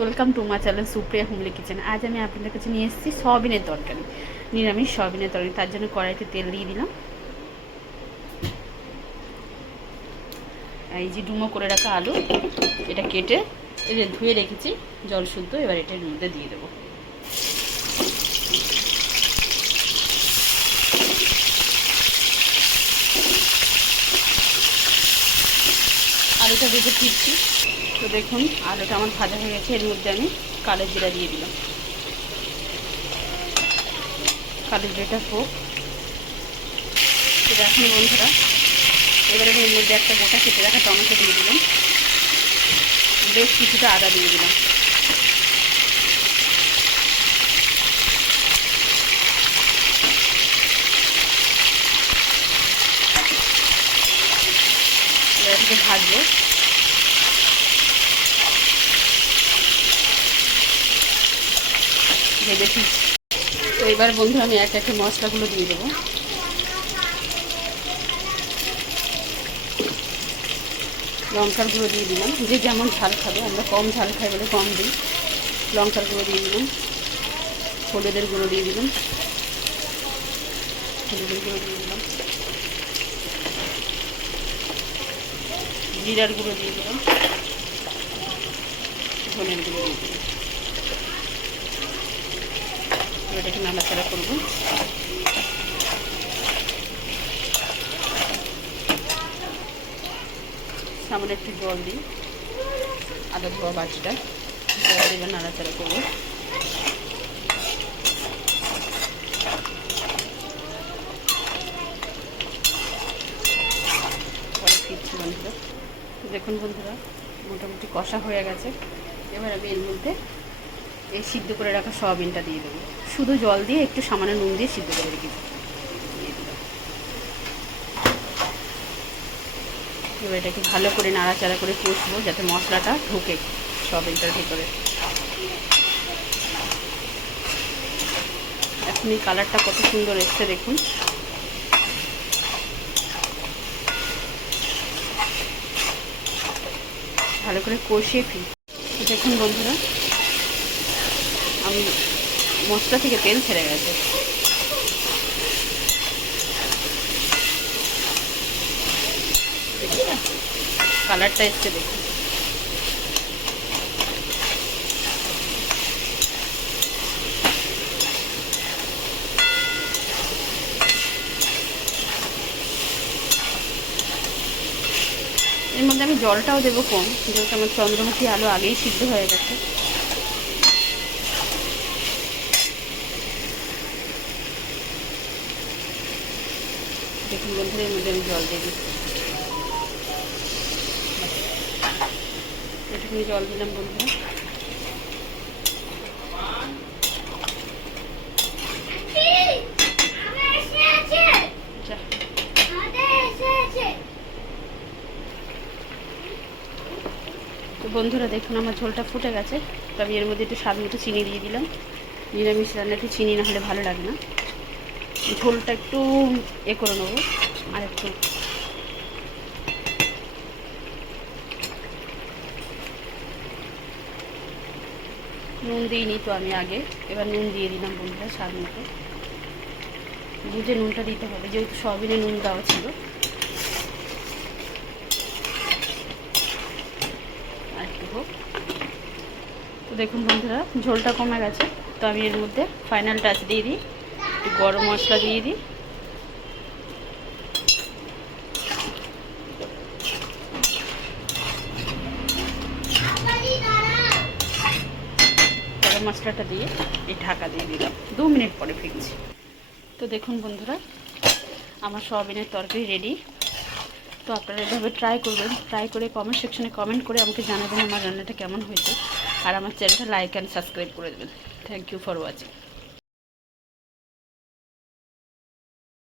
Welcome to my channel Supriya homely kitchen. আজ আমি আপনাদের কাছে নিয়ে এসেছি সয়াবিনের তরকারি, নিরামিষ সয়াবিনের তরকারি। তার জন্য কড়াইতে তেল দিয়ে দিলাম। এই যে ডুমো করে রাখা আলু, এটা কেটে ধুয়ে রেখেছি জল শুদ্ধ। এবার এটার মধ্যে দিয়ে দেবো। আলুটা ভেজে ফিরছি। তো দেখুন আলুটা আমার ভাজা হয়ে গেছে। এর মধ্যে আমি কালো জিরা দিয়ে দিলাম। কালো জিরাটা হোক, সেটা এখন বন্ধুরা। এবারে আমি এর মধ্যে একটা গোটা কেটে রাখা টমেটো দিয়ে দিলাম, বেশ কিছুটা আদা দিয়ে দিলাম। এবার এটাকে ভাজবো। ভেজেছি। তো এবার বন্ধু আমি এক একে মশলাগুলো দিয়ে দেবো। লঙ্কার গুঁড়ো দিয়ে দিলাম, যে যেমন ঝাল খাবে, আমরা কম ঝাল খাই বলে কম দিই। লঙ্কার গুঁড়ো দিয়ে দিলাম, হলুদের গুঁড়ো দিয়ে দিলাম, হলুদের গুঁড়ো দিয়ে দিলাম, জিরার গুঁড়ো দিয়ে দিলাম, ধনের গুঁড়ো দিয়ে দিলাম। এটাকে নাড়াচাড়া করবো। সামনে একটু জল দিই, আদা ধোয়া বাটিটা এবার নাড়াচাড়া করবো। ফিরছি বন্ধুরা। দেখুন বন্ধুরা, মোটামুটি কষা হয়ে গেছে। এবার আমি এর মধ্যে এই সিদ্ধ করে রাখা সয়াবিনটা দিয়ে দেবো। শুধু জল দিয়ে একটু সামান্য নুন দিয়ে সিদ্ধ করে রেখেছি, দিয়ে দিলাম। এবার এটাকে ভালো করে নাড়াচাড়া করে কষবো, যাতে মশলাটা ঢুকে সয়াবিনটার ভেতরে। এখন এই কালারটা কত সুন্দর এসছে দেখুন। ভালো করে কষিয়ে ফিরি। দেখুন বন্ধুরা, আমি মশলা থেকে তেল ছেড়ে গেছে। কালারটা এসছে দেখুন। এর মধ্যে আমি জলটাও দেবো কম, যেহেতু আমার চন্দ্রমুখী আলু আগেই সিদ্ধ হয়ে গেছে। দেখুন বন্ধুরা, এর মধ্যে আমি জল দিয়ে দিচ্ছি। এটুকুনি জল দিলাম বন্ধুরা। তো বন্ধুরা দেখুন আমার ঝোলটা ফুটে গেছে। তো আমি এর মধ্যে একটু স্বাদ মতো চিনি দিয়ে দিলাম। নিরামিষ রান্না একটু চিনি না হলে ভালো লাগে না। ঝোলটা একটু করে নেবো, আর একটু নুন দিইনি তো আমি আগে। এবার নুন দিয়ে দিলাম বন্ধুরা, স্বাদ মতো বুঝে নুনটা দিতে হবে, যেহেতু সয়াবিনে নুন দেওয়া ছিল। আর একটু হোক। তো দেখুন বন্ধুরা, ঝোলটা কমে গেছে। তো আমি এর মধ্যে ফাইনাল টাচ দিয়ে দিই, একটু গরম মশলা দিয়ে দিই। গরম মশলাটা দিয়ে এই ঢাকা দিয়ে দিলাম। 2 মিনিট পরে ফিরছি। তো দেখুন বন্ধুরা, আমার সয়াবিনের তরকারি রেডি। তো আপনারা এভাবে ট্রাই করবেন। ট্রাই করে কমেন্ট সেকশনে কমেন্ট করে আমাকে জানাবেন আমার রান্নাটা কেমন হয়েছে। আর আমার চ্যানেলটা লাইক অ্যান্ড সাবস্ক্রাইব করে দেবেন। Thank you for watching.